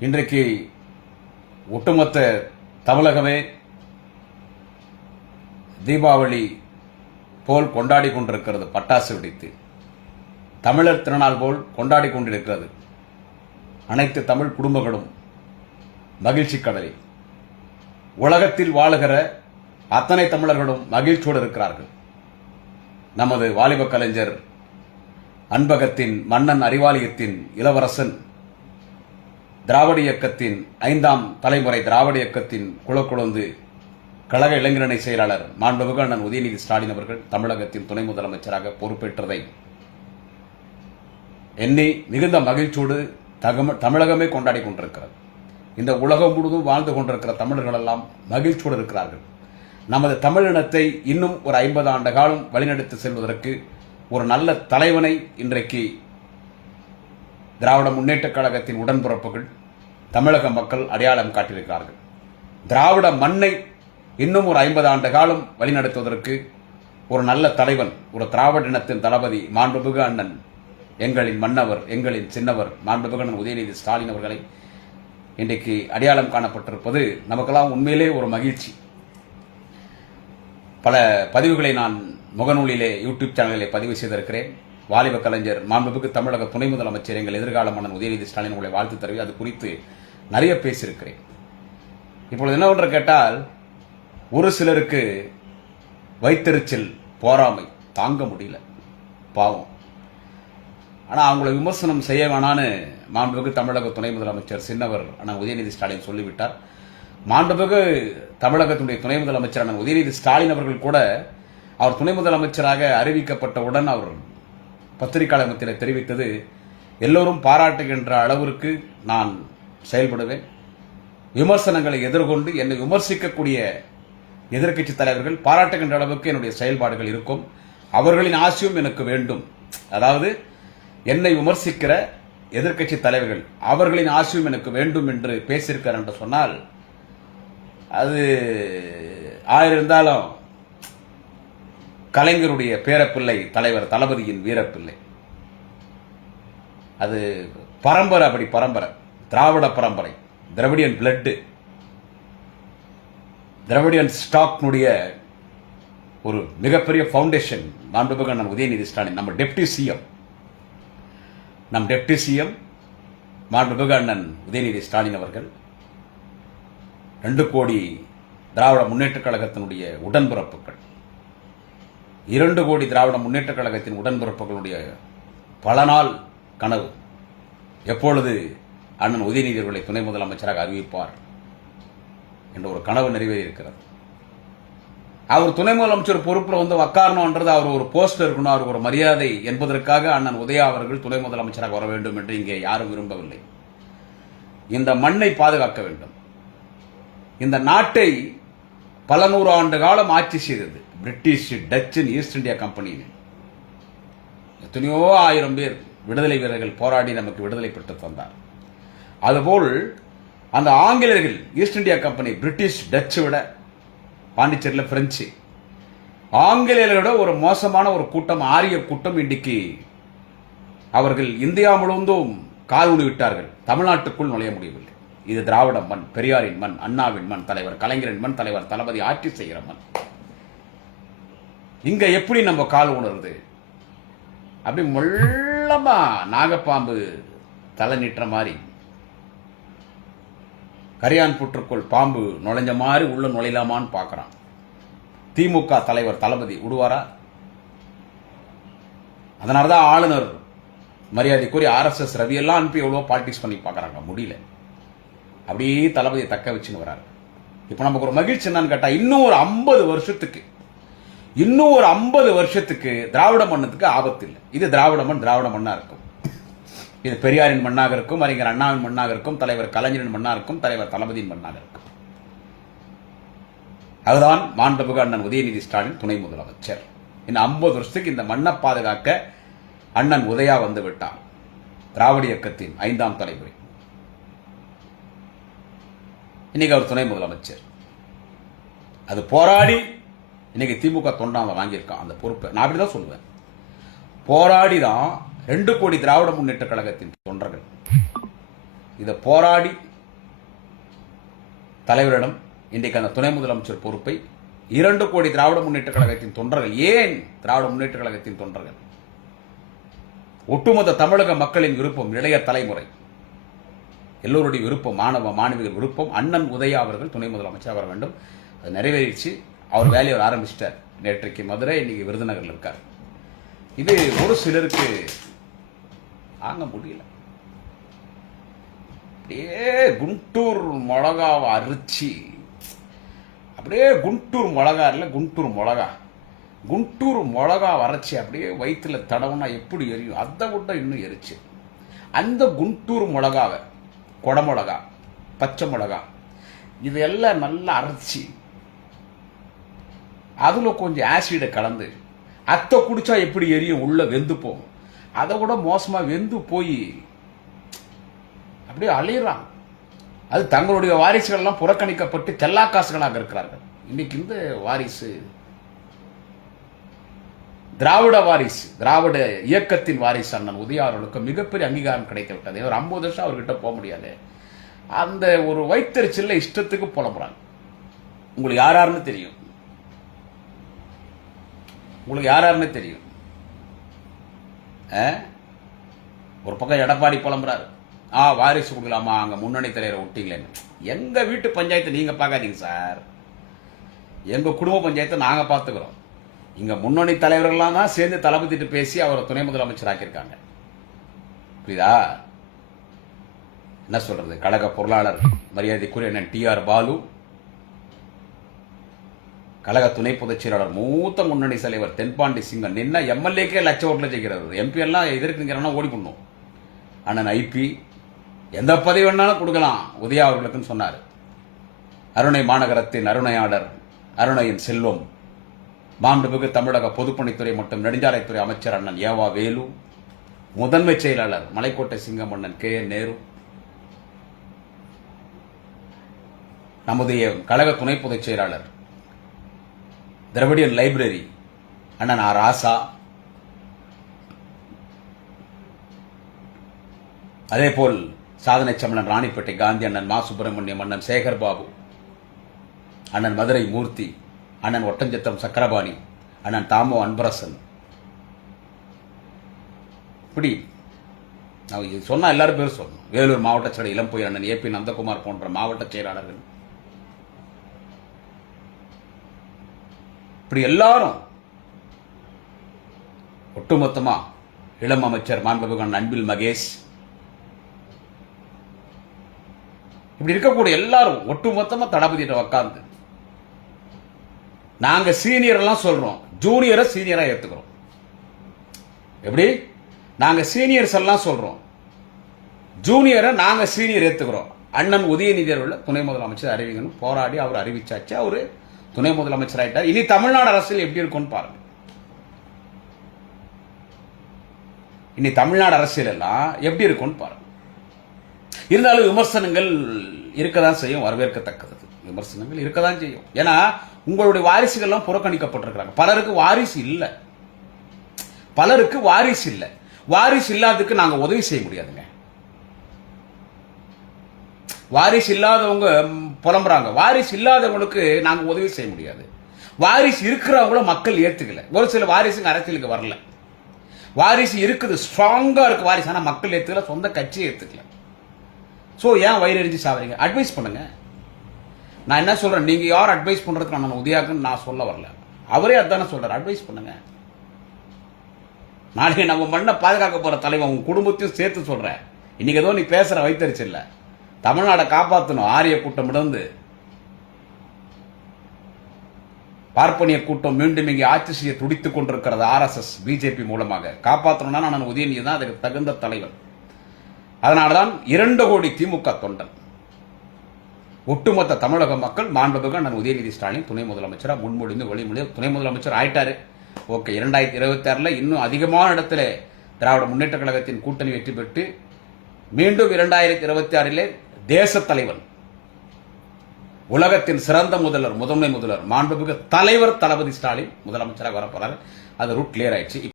இன்றைக்கு ஒட்டுமொத்த தமிழகமே தீபாவளி போல் கொண்டாடி கொண்டிருக்கிறது பட்டாசு வெடித்து. தமிழர் திருநாள் போல் கொண்டாடி கொண்டிருக்கிறது. அனைத்து தமிழ் குடும்பங்களும் மகிழ்ச்சி கடலில். உலகத்தில் வாழுகிற அத்தனை தமிழர்களும் மகிழ்ச்சியோடு இருக்கிறார்கள். நமது வாலிப கலைஞர் அன்பகத்தின் மன்னன் அறிவாலயத்தின் இளவரசன் திராவிட இயக்கத்தின் ஐந்தாம் தலைமுறை திராவிட இயக்கத்தின் குளக்குழந்து கழக இளைஞரணி செயலாளர் மாண்புமிகு அண்ணன் உதயநிதி ஸ்டாலின் அவர்கள் தமிழகத்தின் துணை முதலமைச்சராக பொறுப்பேற்றதை எண்ணி மிகுந்த மகிழ்ச்சியோடு தகம தமிழகமே கொண்டாடி கொண்டிருக்கிறது. இந்த உலகம் முழுவதும் வாழ்ந்து கொண்டிருக்கிற தமிழர்கள் எல்லாம் மகிழ்ச்சியோடு இருக்கிறார்கள். நமது தமிழினத்தை இன்னும் ஒரு ஐம்பது ஆண்டு காலம் வழிநடத்தி செல்வதற்கு ஒரு நல்ல தலைவனை இன்றைக்கு திராவிட முன்னேற்றக் கழகத்தின் உடன்பிறப்புகள் தமிழக மக்கள் அடையாளம் காட்டியிருக்கிறார்கள். திராவிட மண்ணை இன்னும் ஒரு ஐம்பது ஆண்டு காலம் வழிநடத்துவதற்கு ஒரு நல்ல தலைவன் ஒரு திராவிட இனத்தின் தளபதி மாண்புமிகு அண்ணன் எங்களின் மன்னவர் எங்களின் சின்னவர் மாண்புமிகு அண்ணன் உதயநிதி ஸ்டாலின் அவர்களை இன்றைக்கு அடையாளம் காணப்பட்டிருப்பது நமக்கெல்லாம் உண்மையிலே ஒரு மகிழ்ச்சி. பல பதிவுகளை நான் முகநூலிலே யூடியூப் சேனலிலே பதிவு செய்திருக்கிறேன். வாலிப கலைஞர் மாண்புமிகு தமிழக துணை முதலமைச்சர் எங்கள் எதிர்கால மன்னன் உதயநிதி ஸ்டாலின் உங்களை வாழ்த்து தருவி. அது குறித்து நிறைய பேசியிருக்கிறேன். இப்பொழுது என்ன ஒன்று கேட்டால் ஒரு சிலருக்கு வைத்தறிச்சல் போராமை தாங்க முடியல. பாவம். ஆனால் அவங்களை விமர்சனம் செய்ய வேணான்னு மாண்புமிகு தமிழக துணை முதலமைச்சர் சின்னவர் அண்ணன் உதயநிதி ஸ்டாலின் சொல்லிவிட்டார். மாண்புமிகு தமிழகத்தினுடைய துணை முதலமைச்சர் அண்ணன் உதயநிதி ஸ்டாலின் அவர்கள் கூட அவர் துணை முதலமைச்சராக அறிவிக்கப்பட்டவுடன் அவர் பத்திரிகையாளர் மத்தியில் தெரிவித்தது எல்லோரும் பாராட்டுகின்ற அளவிற்கு நான் செயல்படுவேன். விமர்சனங்களை எதிர்கொண்டு என்னை விமர்சிக்கக்கூடிய எதிர்க்கட்சி தலைவர்கள் பாராட்டுகின்ற அளவுக்கு என்னுடைய செயல்பாடுகள் இருக்கும். அவர்களின் ஆசையும் எனக்கு வேண்டும். அதாவது என்னை விமர்சிக்கிற எதிர்க்கட்சி தலைவர்கள் அவர்களின் ஆசையும் எனக்கு வேண்டும் என்று பேசியிருக்கார் என்று சொன்னால் அது ஆயிரம் இருந்தாலும் கலைஞருடைய பேரப்பிள்ளை தலைவர் தளபதியின் வீரப்பிள்ளை. அது பரம்பரை அப்படி பரம்பரை. திராவிட பரம்பரை. திராவிடியன் பிளட்டு திராவிடியன் ஸ்டாக்னுடைய ஒரு மிகப்பெரிய ஃபவுண்டேஷன் மாண்புமிகு அண்ணன் உதயநிதி ஸ்டாலின் நம்ம டெப்டி சிஎம் நம் டெப்டி சிஎம் மாண்புமிகு அண்ணன் உதயநிதி ஸ்டாலின் அவர்கள் ரெண்டு கோடி திராவிட முன்னேற்றக் கழகத்தினுடைய உடன்பிறப்புகள். இரண்டு கோடி திராவிட முன்னேற்றக் கழகத்தின் உடன்பிறப்புகளுடைய பல நாள் கனவு. எப்பொழுது அண்ணன் உதயநிதி அவர்களை துணை முதலமைச்சராக அறிவிப்பார் என்ற ஒரு கனவு நிறைவேறியிருக்கிறது அவர் துணை முதலமைச்சர் பொறுப்பில் வந்து உக்காரணுன்றது அவர் ஒரு போஸ்ட் இருக்கணும் அவர் ஒரு மரியாதை என்பதற்காக அண்ணன் உதயா அவர்கள் துணை முதலமைச்சராக வர வேண்டும் என்று இங்கே யாரும் விரும்பவில்லை. இந்த மண்ணை பாதுகாக்க வேண்டும். இந்த நாட்டை பல நூறு ஆண்டு காலம் ஆட்சி செய்தது. பிரிட்டிஷ் டச்சுன்னு ஈஸ்ட் இந்தியா கம்பெனின்னு எத்தனையோ ஆயிரம் பேர் விடுதலை வீரர்கள் போராடி நமக்கு விடுதலை பெற்று தந்தார் அதுபோல் அந்த ஆங்கிலேயர்கள் East India Company British Dutch விட பாண்டிச்சேரியில் பிரெஞ்சு. ஆங்கிலேயர்களோட ஒரு மோசமான ஒரு கூட்டம் ஆரிய கூட்டம் இன்றைக்கு அவர்கள் இந்தியா முழுவதும் கால் விட்டார்கள். தமிழ்நாட்டுக்குள் நுழைய முடியவில்லை. இது திராவிட மண் பெரியாரின் மண் அண்ணாவின் மண் தலைவர் கலைஞரின் மண் தலைவர் தளபதி ஆட்சி செய்கிற மண். இங்கே எப்படி நம்ம கால் உணருது அப்படி மொள்ளமாக நாகப்பாம்பு தலை நீட்டுற மாதிரி. கரியான் புற்றுக்குள் பாம்பு நுழைஞ்ச மாதிரி உள்ள நுழையலாமான்னு பார்க்குறான். திமுக தலைவர் தளபதி விடுவாரா அதனால தான் ஆளுநர் மரியாதைக்குரிய ஆர்எஸ்எஸ் ரவி எல்லாம் அனுப்பி எவ்வளோ பாலிடிக்ஸ் பண்ணி பார்க்குறாங்க முடியல. அப்படியே தளபதியை தக்க வச்சுன்னு வராரு இப்போ நமக்கு ஒரு மகிழ்ச்சி என்னன்னு கேட்டால் இன்னும் ஒரு ஐம்பது வருஷத்துக்கு இன்னும் ஒரு ஐம்பது வருஷத்துக்கு திராவிட மண்ணத்துக்கு ஆபத்து இல்லை இது திராவிட மண் திராவிட மண்ணா இருக்கும். இது பெரியாரின் மண்ணாக இருக்கும் அறிஞர் அண்ணாவின் மண்ணாக இருக்கும் தலைவர் கலைஞரின் மண்ணாக இருக்கும் தலைவர் தளபதியின் மண்ணாக இருக்கும். அதுதான் மாண்புமிகு அண்ணன் உதயநிதி ஸ்டாலின் துணை முதலமைச்சர். இன்னும் ஐம்பது வருஷத்துக்கு இந்த மண்ணை பாதுகாக்க அண்ணன் உதயா வந்து விட்டார் திராவிட இயக்கத்தின் ஐந்தாம் தலைமுறை. இன்னைக்கு அவர் துணை முதலமைச்சர். அது போராடி இன்னைக்கு திமுக தொண்டாவை வாங்கியிருக்கான் அந்த பொறுப்பை. நான் அப்படிதான் சொல்லுவேன். போராடி தான் ரெண்டு கோடி திராவிட முன்னேற்ற கழகத்தின் தொண்டர்கள். இதை போராடி தலைவரிடம் இன்றைக்கு அந்த துணை முதலமைச்சர் பொறுப்பை இரண்டு கோடி திராவிட முன்னேற்ற கழகத்தின் தொண்டர்கள் ஏன் திராவிட முன்னேற்ற கழகத்தின் தொண்டர்கள்? ஒட்டுமொத்த தமிழக மக்களின் விருப்பம் இளைய தலைமுறை. எல்லோருடைய விருப்பம் மாணவ மாணவிகள் விருப்பம் அண்ணன் உதயா அவர்கள் துணை முதலமைச்சர் வர வேண்டும். அது நிறைவேறிச்சு அவர் வேலையை அவர் ஆரம்பிச்சிட்டார். நேற்றைக்கு மதுரை இன்னைக்கு விருதுநகரில் இருக்கார். இது ஒரு சிலருக்கு ஆங்க முடியல. அப்படியே குண்டூர் மிளகாவை அரிச்சு அப்படியே குண்டூர் மிளகா இல்லை குண்டூர் மிளகா. குண்டூர் மிளகா வரைச்சி அப்படியே வயிற்றுல தடவுனா எப்படி எரியும்? அதை விட இன்னும் எரிச்சு. அந்த குண்டூர் மிளகாவை குடமிளகா பச்சை மிளகா இதெல்லாம் நல்லா அரைச்சி அதில் கொஞ்சம் ஆசிடை கலந்து அத்தை குடித்தா எப்படி எரியும்? உள்ளே வெந்து போகும். அதை விட மோசமாக வெந்து போய் அப்படியே அழியிறாங்க அது தங்களுடைய வாரிசுகள் எல்லாம் புறக்கணிக்கப்பட்டு செல்லா காசுகளாக இருக்கிறார்கள். இன்னைக்கு இந்த வாரிசு திராவிட வாரிசு திராவிட இயக்கத்தின் வாரிசு அண்ணன் உதயா மிகப்பெரிய அங்கீகாரம் கிடைத்து விட்டது. ஒரு ஐம்பது வருஷம் அவர்கிட்ட போக முடியாது. அந்த ஒரு வைத்தறிச்சல்ல இஷ்டத்துக்கு புலம்புறாங்க. உங்களுக்கு யார் யாருன்னு தெரியும். உங்களுக்கு யாராருமே தெரியும். ஒரு பக்கம் எடப்பாடி புலம்புறாரு. ஆ வாரிசு கொடுக்கலாமா? அங்க முன்னணி தலைவரை விட்டீங்களேன்னு எங்க வீட்டு பஞ்சாயத்தை நீங்க பார்க்காதீங்க சார். எங்க குடும்ப பஞ்சாயத்தை நாங்க பார்த்துக்கிறோம். இங்க முன்னணி தலைவர்கள்லாம் தான் சேர்ந்து தளபதிட்டு பேசி அவரை துணை முதலமைச்சர் ஆக்கியிருக்காங்க. புரியுதா? என்ன சொல்றது? கழக பொருளாளர் மரியாதைக்குரிய என்ன டி ஆர் பாலு கழக துணை பொதுச் செயலாளர் மூத்த முன்னணி தலைவர் தென்பாண்டி சிங்கம் நின்ன எம்எல்ஏக்கே லட்ச ஓட்டில் ஜெயிக்கிறார். எம்பி எல்லாம் எதிர்க்குங்கிறனா ஓடி பண்ணும். அண்ணன் ஐபி எந்த பதவி வேணாலும் கொடுக்கலாம் உதயா அவர்களுக்குன்னு சொன்னார். அருணை மாநகரத்தின் அருணையாளர் அருணையின் செல்வம் மாண்புமிகு தமிழக பொதுப்பணித்துறை மற்றும் நெடுஞ்சாலைத்துறை அமைச்சர் அண்ணன் ஏவா வேலு முதன்மை செயலாளர் மலைக்கோட்டை சிங்கம் அண்ணன் கே என் நேரு நமது கழக துணை பொதுச் செயலாளர் திரவிடியன் லைப்ரரி அண்ணன் ஆர் ராசா அதேபோல் சாதனை சமணன் ராணிப்பேட்டை காந்தி அண்ணன் மா சுப்பிரமணியம் அண்ணன் சேகர் பாபு. அண்ணன் மதுரை மூர்த்தி. அண்ணன் ஒட்டஞ்சத்தம் சக்கரபாணி. அண்ணன் தாமோ அன்பரசன். இப்படி நான் சொன்னால் எல்லாரும் பேரும் சொல்லணும். வேலூர் மாவட்ட செயலர் இளம்புயர் அண்ணன் ஏ பி நந்தகுமார் போன்ற மாவட்ட செயலாளர்கள். இப்படி எல்லாரும் ஒட்டுமொத்தமா இளம் அமைச்சர் மாண்புமிகு அன்பில் மகேஷ் இப்படி இருக்கக்கூடிய எல்லாரும் ஒட்டுமொத்தமா தளபதியிட்ட உட்கார்ந்து நாங்க சீனியர் எல்லாம் சொல்றோம் ஜூனியரை சீனியரா ஏத்துக்கிறோம். எப்படி? நாங்க சீனியர்ஸ் எல்லாம் சொல்றோம் ஜூனியரை நாங்க சீனியர் ஏத்துக்கிறோம். அண்ணன் உதயநிதி அவர்கள் துணை முதலமைச்சர் அறிவிங்கன்னு போராடி அவர் அறிவிச்சாச்சு அவரு துணை முதலமைச்சர் ஆயிட்டார் இனி தமிழ்நாடு அரசியல் எப்படி இருக்கும்னு பாருங்க. இனி தமிழ்நாடு அரசியல் எல்லாம் எப்படி இருக்கும்னு பாருங்க. இருந்தாலும் விமர்சனங்கள் இருக்கதான் செய்யும் வரவேற்கத்தக்கது. விமர்சனங்கள் இருக்கதான் செய்யும். ஏன்னா உங்களுடைய வாரிசுகள்லாம் புறக்கணிக்கப்பட்டிருக்கிறாங்க. பலருக்கு வாரிசு இல்லை. பலருக்கு வாரிசு இல்லை. வாரிசு இல்லாததுக்கு நாங்க உதவி செய்ய முடியாதுங்க. வாரிசு இல்லாதவங்க புலம்புறாங்க. வாரிசு இல்லாதவங்களுக்கு நாங்கள் உதவி செய்ய முடியாது. வாரிசு இருக்கிறவங்கள மக்கள் ஏற்றுக்கல ஒரு சில வாரிசுங்க அரசியலுக்கு வரல. வாரிசு இருக்குது ஸ்ட்ராங்காக இருக்குது வாரிசு ஆனால் மக்கள் ஏற்றுக்கல சொந்த கட்சியை ஏற்றுக்கல ஸோ ஏன் வயிறு எரிஞ்சு சாவறீங்க? அட்வைஸ் பண்ணுங்க. நான் என்ன சொல்கிறேன் நீங்கள் யார் அட்வைஸ் பண்ணுறதுக்கு நான் உதயாக்குன்னு நான் சொல்ல வரல. அவரே அதானே சொல்கிறார் அட்வைஸ் பண்ணுங்க. நாளைக்கு நம்ம மண்ணை பாதுகாக்க போகிற தலைவன் உங்கள் குடும்பத்தையும் சேர்த்து சொல்கிறேன் இன்னைக்கு ஏதோ நீ பேசுகிற வைத்தறிச்சு இல்லை தமிழ்நாடை காப்பாற்றணும் ஆரிய கூட்டம் இடந்து பார்ப்பனிய கூட்டம் மீண்டும் இங்கே ஆட்சி செய்ய துடித்துக் கொண்டிருக்கிறது ஆர்எஸ்எஸ் பிஜேபி மூலமாக. காப்பாற்றணும்னா நான் உதயநிதி தான் அதுக்கு தகுந்த தலைவர். அதனால்தான் இரண்டு கோடி திமுக தொண்டன். ஒட்டுமொத்த தமிழக மக்கள் மாண்புமிகு நான் உதயநிதி ஸ்டாலின் துணை முதலமைச்சராக முன்மொழிந்து வழிமொழி துணை முதலமைச்சர் ஆயிட்டாரு. ஓகே இரண்டாயிரத்தி இருபத்தி ஆறில் இன்னும் அதிகமான இடத்துல திராவிட முன்னேற்ற கழகத்தின் கூட்டணி வெற்றி பெற்று மீண்டும் இரண்டாயிரத்தி இருபத்தி ஆறிலே தேச தலைவன் உலகத்தின் சிறந்த முதல்வர் முதன்மை முதல்வர் மாண்புமிகு தலைவர் தளபதி ஸ்டாலின் முதலமைச்சராக வரப்போறாரு. அது ரூட் கிளியர் ஆயிடுச்சு.